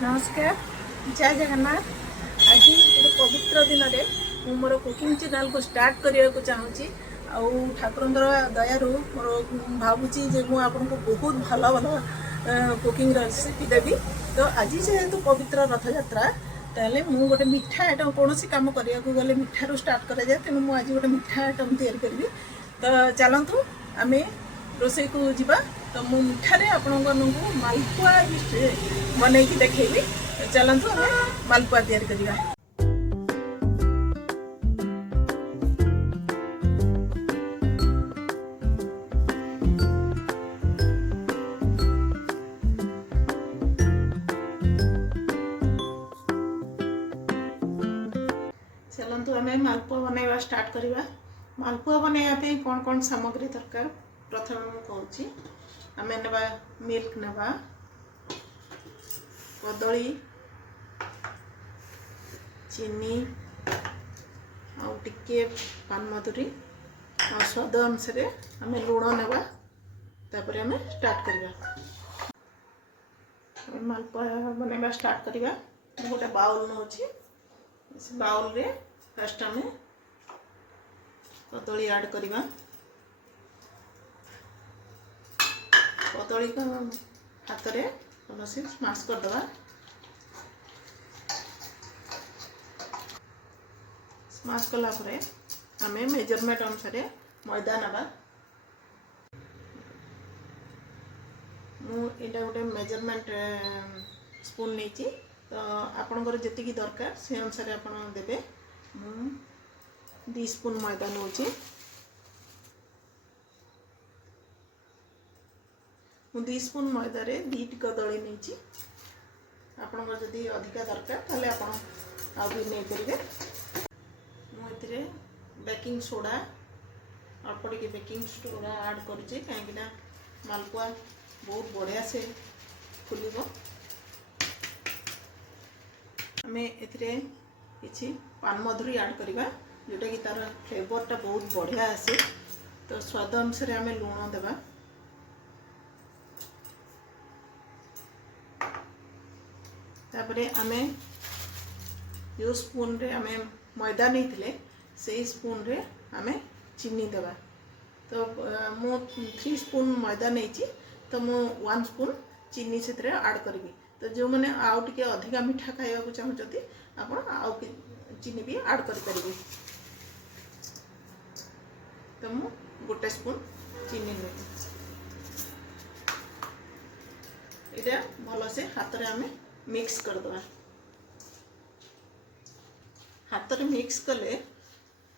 नमस्कार जय जगन्नाथ। आज गोटे पवित्र दिन में मोर कुकिंग चैनल को स्टार्ट करने को चाहूँगी। ठाकुर दयारू मोर भावुची जे मुझे आपको बहुत भल भल कुकिंग रेसिपी देवी। तो आज जेहेतु पवित्र रथ यात्रा ताले मु गोटे मिठा आइटम कौन कम करने को गले मिठारू स्टार्ट कराए तेणु मुझे आज गोटे मिठा आइटम तैयारी करी। तो चलतु आम रोसई को जीवा। तो मु मिठारे आपण मालपुआ बनई देखी। चलतु आम मालपुआ तैयारी करिवा। चलतु आम मालपुआ बनवा स्टार्ट करवा। मालपुआ बनवाई कौन कौन सामग्री दरकार प्रथम मुझे आम नेबा मिल्क नेबा कदली चीनी आउ टिके पानमधुरी आ स्वाद अनुसार आम लुण नेबा। तापर आम स्टार्ट करवा मालपुआ बनवा स्टार्ट करवा। गोटे बाउल नौ बाउल रे फर्स्ट आम कदली ऐड करवा। कदली को हाथ में भलसे स्माश करदे। स्माश कलापर आम मेजरमेंट अनुसार मैदा नवा। मुझा गोटे मेजरमेंट स्पून नहीं तो आपणकर जी दरकार से अनुसार आप देवे। 2 स्पून मैदा नौ। मु 2 स्पून मैदा रे 2टी कदली नहीं। आपणकर जदि अधिका दरकार ताले आपण आ भी नहीं करेंगे। मुझे बेकिंग सोडा अल्प टिके बेकिंग सोडा ऐड करुचे कहीं मालपुआ बहुत बढ़िया से फुलिब। आम ए पानमधुरी ऐड करवा जोटा कि तार फ्लेवरटा बहुत बढ़िया आसे। तो स्वाद अनुसार आम लुण देवा। तापरे आम जो स्पून रे आम मैदा नहीं थिले से स्पून रे आम चीनी देवा। तो मु 3 स्पून मैदा नहीं तो मु 1 स्पून चीनी से ऐड करी। तो जो मैंने आउ टे अधिका मिठा खाइबा चाहूँगी आप आउ चीनी भी ऐड करें। तो मु 1 स्पून चीनी ले इटा भल से हाथ में आम मिक्स करदे। हाथ में मिक्स कले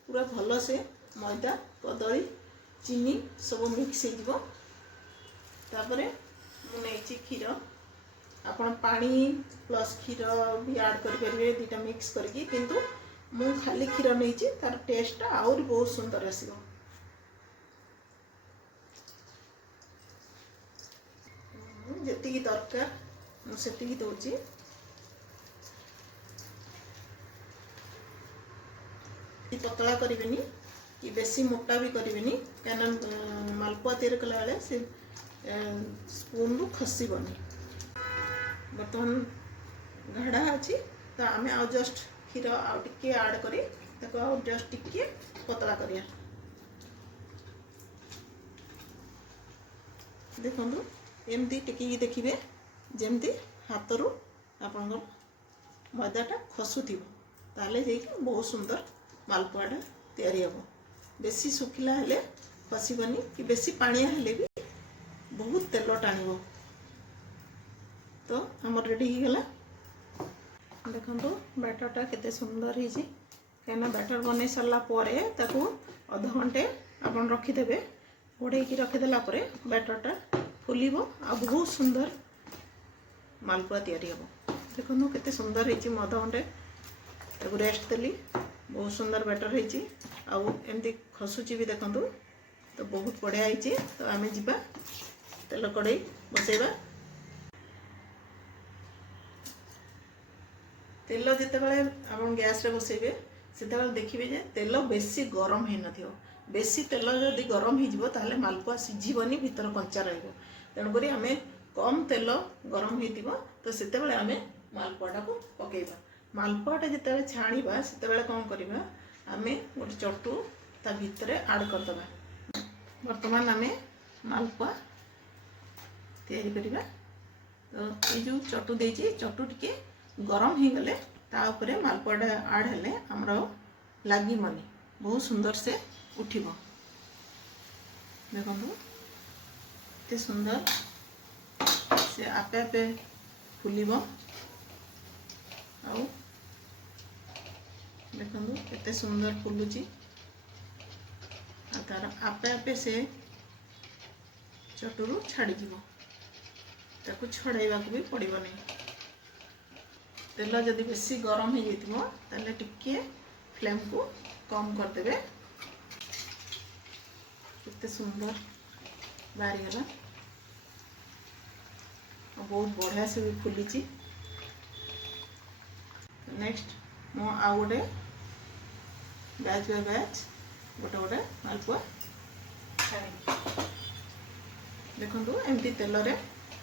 पूरा भल से मैदा कदली चीनी सब मिक्स हो। तापरे मु नहीं क्षीर आपण पानी प्लस क्षीर भी ऐड करेंगे दुटा मिक्स करके। किंतु मु खाली क्षीर नहीं तार टेस्ट आउरी बहुत सुंदर आसिबो। जेतिकी दरकार मुझे दूची। पतला करेनि कि बेसी मोटा भी करेनि कहीं मालपुआ तैयारी कला बेले से स्पून रु खसबनी। बर्तमान घाड़ा अच्छी तो आम आउ जस्ट क्षीर आउ टिके ऐड करी आउ जस्ट टिके पतला करिया। देखो एमती टिकी देखिए जमती हाथ रू आपण मैदाटा खसुथी ताले बहुत सुंदर मालपुआटा तैयारी हम। बेसी सुखिला हेले खसबनी कि बेसी पानिया हेले भी बहुत तेल टाणिब। तो आम रेडी हो गला। देखो बैटरटा केते सुंदर होइछि। कहना बैटर बनै सरला परे ताकू अध घंटे आपण रखिदेबे। घोड़े की रखिदेला परे बैटरटा फुलिबो आ बहुत सुंदर मालपुआ तैयारी हम। देखो केते सुंदर होइछि। अध घंटे ताकू रेस्ट देली बहुत सुंदर बैटर होइछि। आउ एमती खसुची भी देखो तो बहुत बढ़िया होइछि। तो आम जीवा तेल कड़ाई बसैबा। तेल जिते आप गैस रे बसैबे से देखिए जे तेल बेसी गरम हो न। बेसी तेल जदि गरम हो ताले मालपुआ सिझीबनी भीतर कंचा रहिबो। तेणुक आम कम तेल गरम हो तो से आम मालपुआटा को पकेबा। मालपुआटा जिते छाणीबा सेतेबेले कौन करबा आमे गोटे चटू ता भितरे ऐड करदबा। वर्तमान आमे मालपुआ तैयारी करिबा। तो ये जो चटू देछि चटू टिके गरम ही गले ता ऊपर मालपुआटा ऐड हेले हमरो लागी मनी बहुत सुंदर से उठिबो। देखो ते सुंदर से आपे आपे फुलिबो। आउ देखो केते सुंदर फुलुची तार आपे आपे से चटुरु छाड़ी जीवो। ताकू छड़ाइबा को भी पड़िबो नहीं। तेल जदि बेसी गरम हो जाइतिबो ताले टिके फ्लेम को कम कर देबे। कितने सुंदर बाहरी गला बहुत बढ़िया से भी फुली। नेक्स्ट मो आउ गोटे बैच बाय बैच गोटे गोटे मालपुआ छाड़ी। देखो एमती तेल रे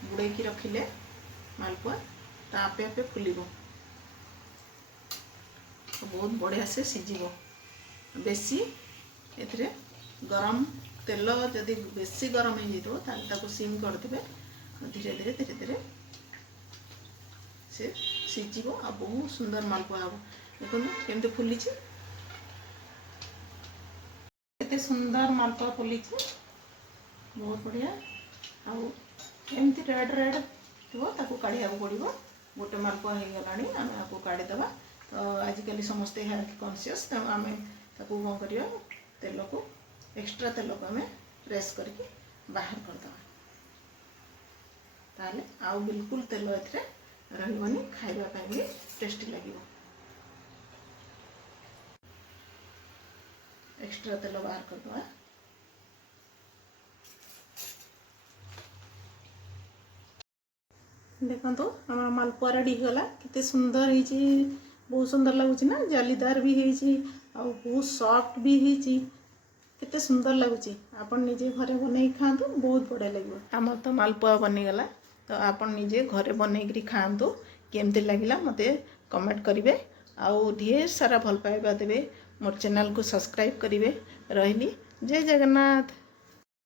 बुड़े की रखिले मालपुआ ता आपे आपे फुलिबो। बहुत बढ़िया से सिझिबो। बेसी एथिरे गरम तेल जदि बेसी गरम हो जाइतो ताले ताको सिम कर देबे। धीरे धीरे धीरे धीरे से सिझिबो आ बहुत सुंदर मालपुआ हबो। देखो केमते फुलिछि केते सुंदर मालपुआ फुलिछि बहुत बढ़िया। आउ एमती रेड रेड थो ताको काढिया पड़िबो। गोटे मालपुआ हो गलानी आमे आपको काढी देबा। तो आजिकल समस्ते हेल्थ कॉन्शियस तो आम ताकू कौन करिया तेल को एक्स्ट्रा तेल को आम प्रेस करके बाहर करदे। ताले आउ बिल्कुल तेल एथरे रहइबनी खाइबा ପାଇଁ भी टेस्टी लागिबो। एक्स्ट्रा तेल बाहर करदे। देखो तो हमारा मालपुआ रेडी गला कितने सुंदर है। बहुत सुंदर लगुच ना जालीदार भी है और बहुत सॉफ्ट भी है। कितने सुंदर लगुच। आपन निजे घरे बनै खातु बहुत बढ़िया लगे। आम तो मालपुआ बनीगला तो आपन निजे घरे बनई खातु केमती लगिला मते कमेंट करेंगे। आउ ढेर सारा भल पाइबा देवे। मोर चैनल को सब्सक्राइब करेंगे। रही जय जगन्नाथ।